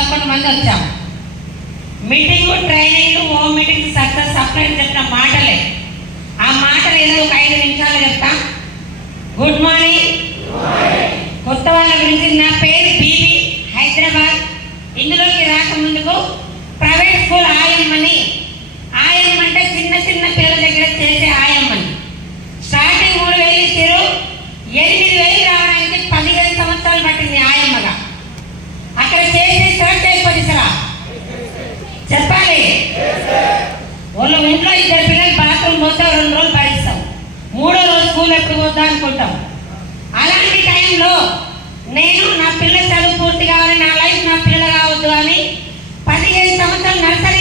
11 మంది వచ్చాం. Meeting, training, home meeting success separate చెప్పిన మాటలే. ఆ మాటలు ఏదో ఒక 5 నిమిషాలు చెప్తా. Good morning. కొత్త వాళ్ళ గురించి, నా పేరు బీబీ, హైదరాబాద్. ఇందులోకి రాకముందుకు ప్రైవేట్ స్కూల్ ఆయమ్మని. ఆయమ్మ అంటే చిన్న చిన్న పిల్లల దగ్గర చేసే ఆయమ్మని. స్టార్టింగ్ 3,000 ఇచ్చారు. 8,000 రావడానికి 15 సంవత్సరాలు పట్టింది ఆయమ్మగా. అక్కడ చేసేసారా చేయకపోతేసారా చెప్పాలి. వాళ్ళ ఇంట్లో 2 పిల్లలు బాత్రూమ్ పోతే 2 రోజులు పడిస్తాం, 3వ రోజు స్కూల్ ఎప్పుడు పోతా అనుకుంటాం. అలాంటి టైంలో నా పిల్లల చదువు పూర్తి కావాలి, నా లైఫ్ నా పిల్లలు కావద్దు అని 15 సంవత్సరాలు నర్సరీ